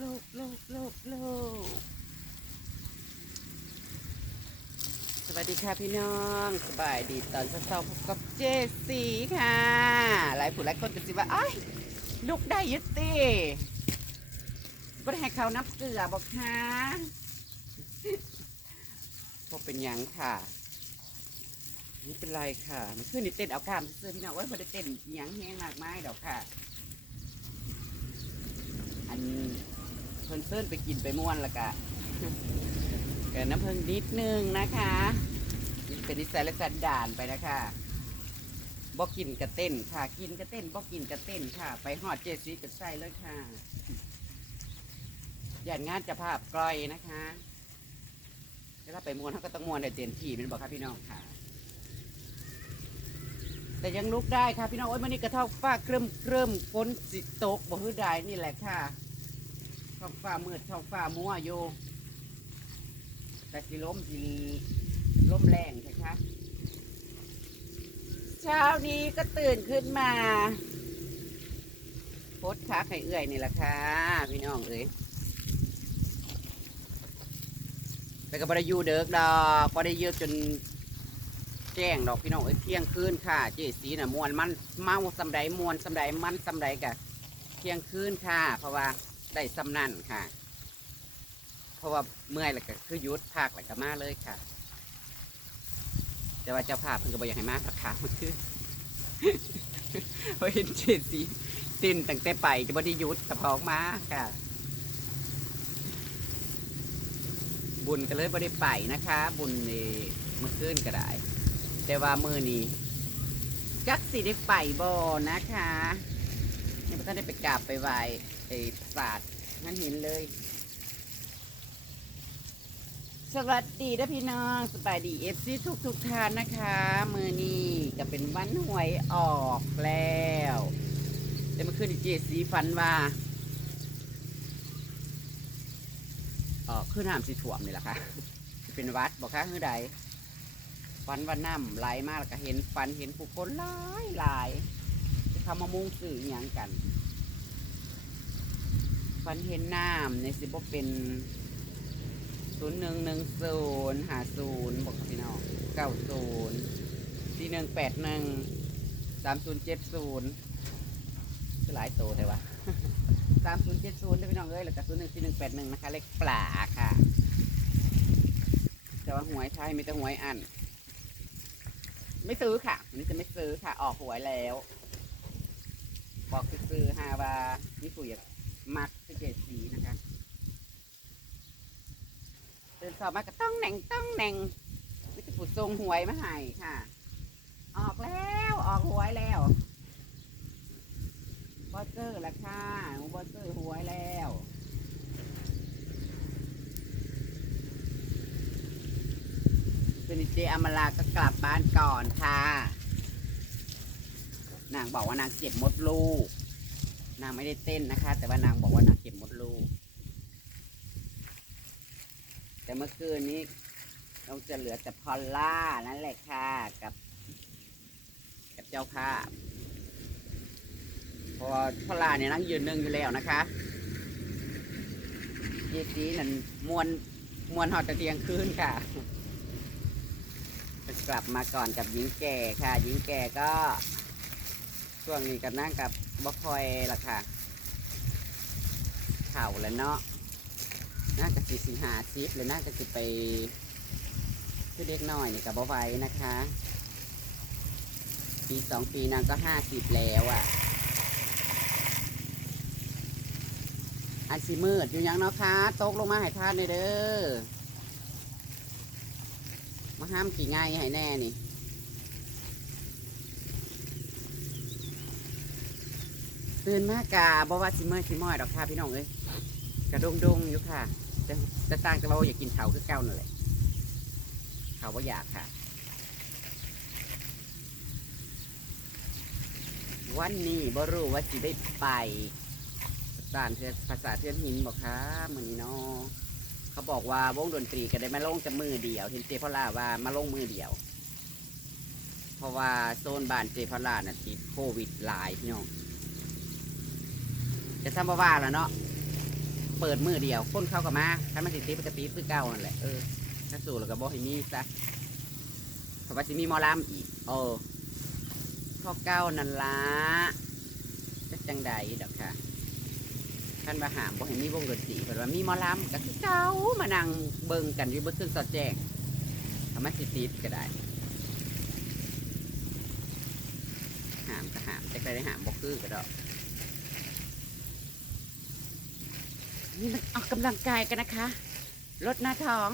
ลูกลูกลูกลูกสวัสดีค่ะพี่น้องสบายดีตอนเช้าๆพบกับเจสีค่ะ หลายผู้หลายคนก็สิว่าไอ้ยลูกได้ยุติบ่ได้ให้เขานับเกลือบอกค่ะพอเป็นหยังค่ะไม่เป็นไรค่ะมันขึ้นนี่เต้นเอากล้ามเสื้อพี่น้องว่าบ่ได้เต้นหยังแห้งมากมายดอกค่ะ อัน เพิ่นเซิ่นไปกินไปม่วนล้วกะเกิดน้ำเพิ่งนิดนึงนะคะนี่เป็นนิสัยและสันดานไปนะคะบอกกินกระเต้นค่ะ กินกระเต้นบอกกินกระเต้นค่ะ ไปหอดเจสีกระใส่เลยค่ะย่านงานจะภาพกลอยนะคะถ้าไปมวนเขาก็ต้องมวนแต่เต็มที่เป็นบอกค่ะพี่น้องค่ะ แต่ยังลุกได้ค่ะพี่น้องโอ้ยมันนี่กระเทอกฟ้าเคริ่มเคริ่มฝนสิตกบ่ฮือได้นี่แหละค่ะ ท้องฟ้ามืดท้องฟ้ามัวอยู่แต่สิล้มสิล้มแรงใช่คะเช้านี้ก็ตื่นขึ้นมาโพสค้าไข่เอื่อยนี่แหละค่ะพี่น้องเอ้ยแต่ก็บได้ยู่เด็กดอกพอได้เยอะจนแจ้งดอกพี่น้องเอ้ยเที่ยงคืนค่ะ เจสีน่ะมวนมันเมาสำใดมวนสำใดมันสำใดกะเที่ยงคืนค่ะ เพราะว่า ได้สำนั่นค่ะ เพราะว่าเมื่อยแล้วก็คือยุดพักแล้วก็มาเลยค่ะ แต่ว่าเจ้าภาพเพิ่งก็บอกอยากให้มาพักขามันคือเพราะเห็นเจสีตินตั้งแต่ไปจะบ่ได้ยุดแต่พอออกมาค่ะ บุญก็เลยบ่ได้ไปนะคะ บุญนี่เมื่อคืนก็ได้ แต่ว่ามือนี้จักสิได้ไปบ่นะคะยังไม่ทันได้ไปกราบไปไหว้ ไอ้ศาสตร์นั่นเห็นเลย สวัสดีนะพี่น้องสบายดีเอฟซีทุกทุกท่านนะคะ มือนี้ก็เป็นวันหวยออกแล้วแต่เมื่อคืนนี้เจสีฝันว่าเออขึ้นน้ำสีถ่วมนี่แหละค่ะเป็นวัดบอกค่ะคือใดฟันว่าน้ำไหลมากแล้วก็เห็นฟันเห็นผู้คนหลายหลายจะทำมามุงสื่ออย่างกัน ฟันเห็นน้ำในสิบเป็นศูนย์หนึ่งหนึ่งศูนย์หาศูนย์บอกพี่น้องเก้าศูนย์สี่หนึ่งแปดหนึ่งสามศูนย์เจ็ดศูนย์คือหลายโตใช่ปะสามศูนย์เจ็ดศูนย์พี่น้องเอ้ยแล้วก็ศูนย์หนึ่งสี่หนึ่งแปดหนึ่งนะคะเลขปลาค่ะ แต่ว่าหวยไทยมีแต่หวยอัน ไม่ซื้อค่ะอันนี้จะไม่ซื้อค่ะ ออกหวยแล้ว บอกซื้อฮาวานี่คุยกับ มักสเกตสีนะคะเดินสอบมาก็ต้องแหน่งต้องแหน่งไม่จะผูดทรงหวยมาให้ค่ะ ออกแล้วออกหวยแล้วบอสเซอร์ละค่ะบอสเซอร์หวยแล้วคืนนี้เจอมราก็กลับบ้านก่อนค่ะ นางบอกว่านางเจ็บมดลูก นางไม่ได้เต้นนะคะ แต่ว่านางบอกว่านางเจ็บมดลูก แต่เมื่อคืนนี้เราจะเหลือแต่พอลล่านั่นแหละค่ะกับ กับเจ้าภาพพอพอลล่าเนี่ยนั่งยืนหนึ่งอยู่แล้วนะคะเยสีนั่นมวนมวนหอดตะเตียงคืนค่ะกลับมาก่อนกับหญิงแก่ค่ะ หญิงแก่ก็ช่วงนี้ก็นั่งกับ บอคอยล่ะค่ะเข่าแล้วเนาะน่าจะสี่สิหาซิปเลยน่าจะสิไปคือเด็กน้อยนี่กับบอไหว้นะคะ ปีสองปีนางก็ห้าสิบแล้วอะ่ะ อันสีมืดอยู่ยังเนาะคะตกลงมาให้ทานเลยเด้อมาห้ามกี่ง่ายให้แน่นี่ ตื่นมากกาบ่ว่าสิเมื่อยสิมอยดอกค่ะพี่น้องเอ้ยกระดงดงๆอยู่ค่ะจะจะต่างแต่ว่าอยากกินเขาคือเก้านั่นแหละเขาว่าอยากค่ะ วันนี้บ่รู้ว่าสิได้ไปสถานเทือนภาษาเทือนหินบอกค่ะมือนี้เนาะเขาบอกว่าวงดนตรีก็ได้มาลงจะมือเดียวเห็นเจพล่าว่ามาลงมือเดียว เพราะว่าโซนบ้านเจพอล่าน่ะติดโควิดหลายพี่น้อง จะทำบ่ว่าแล้วเนาะเปิดมือเดียวคนเข้ากับมาคันมันสิตีปกติคือเก่านั่นแหละเออถ้าสู่แล้วก็บอกให้มีซะเพราะว่าสิมีหมอลำอีกโอ้ข้อเก้านั่นละจะจังใดดอกค่ะคันว่าหามบอกให้มีวงดนตรีเพราะว่ามีหมอลำก็คือเก่ามานั่งเบิ่งกันอยู่เบนขึ้นสอดแจ้งทำมันสิตีก็ได้หามก็หามแต่ใครได้หามบอกคือก็ดอก นี่มันออกกำลังกายกันนะคะ ลดหน้าท้อง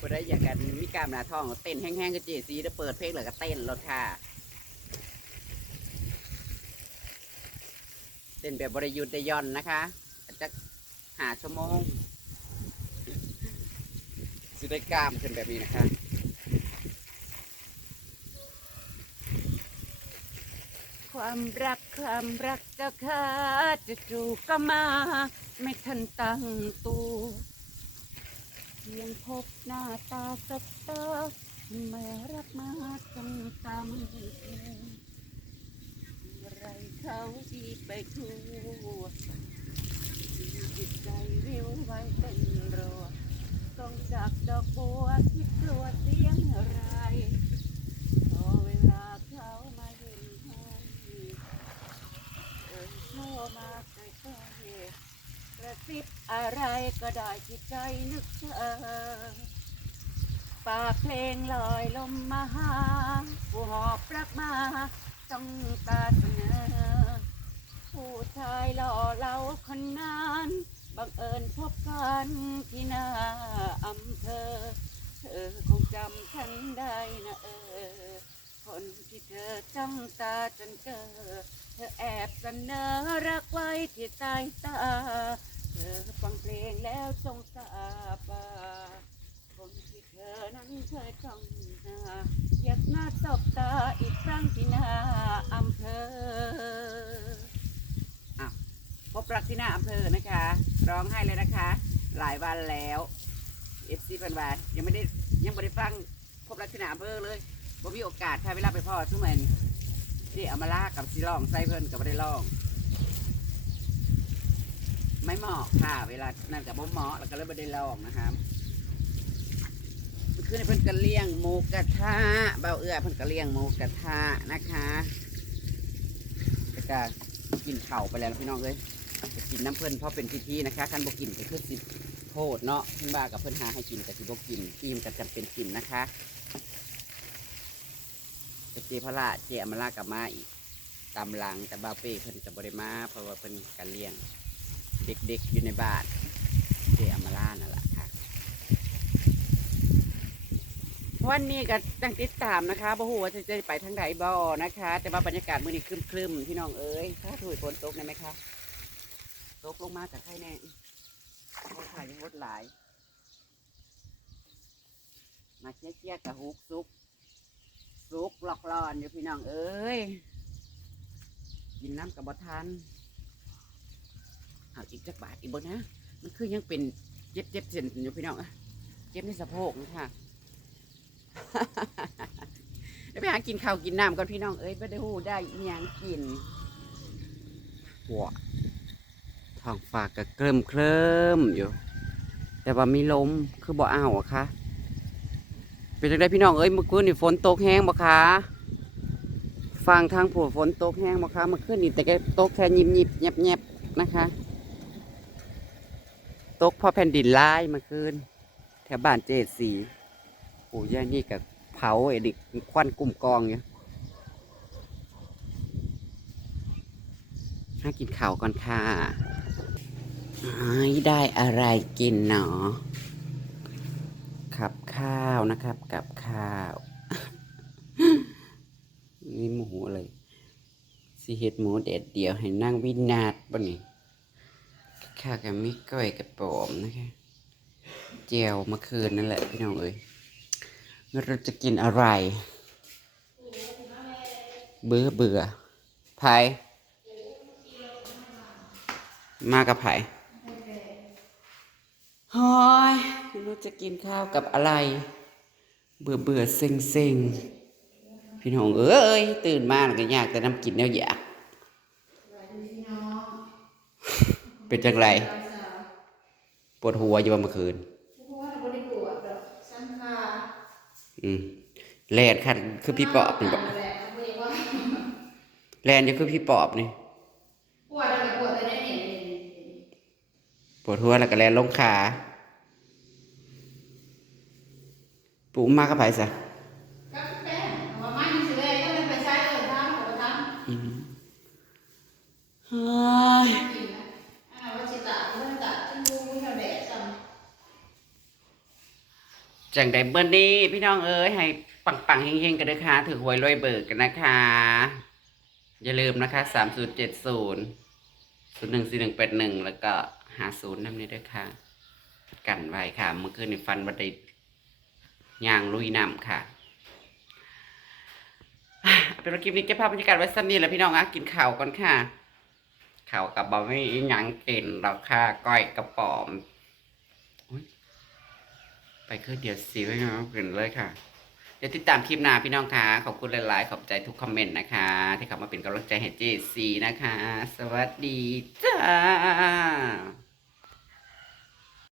คนได้อยากกันมีกล้ามหน้าท้องเต้นแห้งๆก็เจซีแล้วเปิดเพลงเลยก็เต้นรถค่ะ เต้นแบบบริยุทธ์ได้ย่อนนะคะจะหาชั่วโมงสิได้กล้ามขึ้นแบบนี้นะคะ ความรักความรักจะขาดจะจูก็มา ไม่ทันตั้งตัวเพียงพบหน้าตาสักตาไม่รักมาจนตำอะไรเขาดีไปทั่วจิตใจวิวไว้เป็นรอต้องจากดอกบัวที่กลัวเสียงอะไร พอเวลาเขามาเห็นให้เอ่ยเข้ามาใกล้ๆกระซิบ อะไรก็ได้ที่ใจนึกเธอปากเพลงลอยลมมาหาผู้หอบรักมา ต้องกาเสนอผู้ชายหล่อเราคนนั้นบังเอิญพบกันที่หน้าอำเภอ เธอคงจำฉันได้นะเออ คนที่เธอจ้องตาจนเจอ เธอแอบเสนอรักไว้ที่สายตา เธอฟังเพลงแล้วจงทราบว่าคนที่เธอนั้นเคยจ้องหน้าอยากหน้าสบตาอีกครั้งที่หน้าอำเภออ้าวพบรักที่หน้าอำเภอนะคะ ร้องไห้เลยนะคะ หลายวันแล้วเอฟซีพันวายังไม่ได้ยังไม่ได้ฟังพบรักที่หน้าอำเภอเลยบ่มีโอกาสค่ะเวลาไปพ่อทุกมันนี่เอามาลากกับซีร้องใส่เพิ่นกับไม่ได้ร้อง ไม่เหมาะค่ะ เวลานั่นกับบ่เหมาะแล้วก็เลยไม่ได้ลองนะครับเมื่อเพิ่นก็เลี้ยงหมูกระทะเบาเอื้อเพิ่นก็เลี้ยงหมูกระทะนะคะแล้วก็กินเข่าไปแล้วพี่น้องเลยจะกินน้ำเพิ่นเพราะเป็นพิธีนะคะคันบกินก็คือสิโทษเนาะเพิ่นบ้ากับเพิ่นหาให้กินแต่สิบกินอิ่มก็จำเป็นกินนะคะจะเจพระราเจอมาลากลับมาอีกตามหลังแต่บาเป้เพิ่นกับบริมาเพราะว่าเพิ่นการเลี้ยง เด็กๆอยู่ในบ้านเจอมาล่านั่นแหละค่ะ วันนี้ก็ตั้งติดตามนะคะบ่ฮู้ว่าจะไปทางไหนบ่นะคะ แต่ว่าบรรยากาศมื้อนี้ครึมๆพี่น้องเอ้ยถ้าถุยฝนตกได้ไหมคะตกลงมากับใครแน่โอ้ถ่ายยังรถหลาย มาเชี่ยๆกับฮุกซุกซุกหลอกลอนอยู่พี่น้องเอ้ยกินน้ำกับบ่ทัน เอาอีกจักบาทอีกบ่นะ มันคือยังเป็นเจ็บเจ็บเส้นอยู่พี่น้องอะเจ็บในสะโพกนะคะเดี๋ยวไปหากินข้าวกินน้ำก่อนพี่น้องเอ้ยไม่ได้หูได้อิหยังกินหัวท้องฟ้าก็เคลิ้มเคลิมๆอยู่ แต่ว่ามีลมคือบ่อ้าวอะคะเป็นจังไดพี่น้องเอ้ยเมื่อคืนนี่ฝนตกแห้งบ่คะฟังทางผู้ฝนตกแห้งบ่คะเมื่อคืนนี่แต่ก็ตกแค่ยิบยิบแยบแยบนะคะ ตกพอแผ่นดินลายมื่อคืนแถวบ้านเจดสีโอ้ยายนี่กับเผาไอ้ดิควันกลุ่มกองอยู่ให้กินข้าวก่อนค่ะได้อะไรกินหนอขับข้าวนะครับกับข้าว นี่หมูเลยสิเห็ดหมูเด็ดเดียวให้นั่งวินาศบ่นี่ ข้าวกับมิก้อยกับปอมนะคะเจียวเมื่อคืนนั่นแหละพี่น้องเอ้ยแล้วเราจะกินอะไร เบื่อเบื่อไผ่มากับไผ่ฮอยไม่รู้จะกินข้าวกับอะไร เบื่อเบื่อเซ็งเซ็งพี่น้องเอ้ยตื่นมาแล้วก็อยากแต่น้ำกินแล้วอยาก เป็นจังไรสาวสาวปวดหัวอยู่ว่าเมื่อคืนเพราะว่าเราไม่ได้ปวดหรอกสันคาอืมแลนคันคือพี่ปอบนี่บอกแหละเขาเรียกว่าแลนอยู่คือพี่ปอบนี่ปวดอะไรปวดอะไรเนี่ยปวดหัวแล้วก็แลนลงขาปูมากก็ไปซะก็แป้งว่ามันสิเลยก็เลยไปใช้เออทำขอทอืมเฮ้ยำกินนะอ่าว่าจิตาเรื่องตาจมูกแถวแดดซ้ จังไดเบอร์นี้ พี่น้องเอ้ยให้ปังปังๆเฮงๆกันนะคะถือหวยรวยเบิกกันนะคะ อย่าลืมนะคะสามศูนย์เจ็ดศูนย์ศูนย์หนึ่งสี่หนึ่งแปดหนึ่งแล้วก็หาศูนย์นั่นนี่ด้วยค่ะกันไว้ค่ะเมื่อคืนในฟันบันไดยางลุยน้ำค่ะเป็นว่าคลิปนี้เก็บภาพบรรยากาศไว้สั้นนี้แล้วพี่น้องอะกินข่าวก่อนค่ะข่าวกับบะไม่ยังกินหรอกค่ะก้อยกระป๋อม ไปคืนเดียวสีไม่เอาขึ้นเลยค่ะ เดี๋ยวติดตามคลิปหน้าพี่น้องค่ะขอบคุณหลาย ๆ ขอบใจทุกคอมเมนต์นะคะ ที่เข้ามาเป็นกำลังใจให้เจซีนะคะ สวัสดีจ้า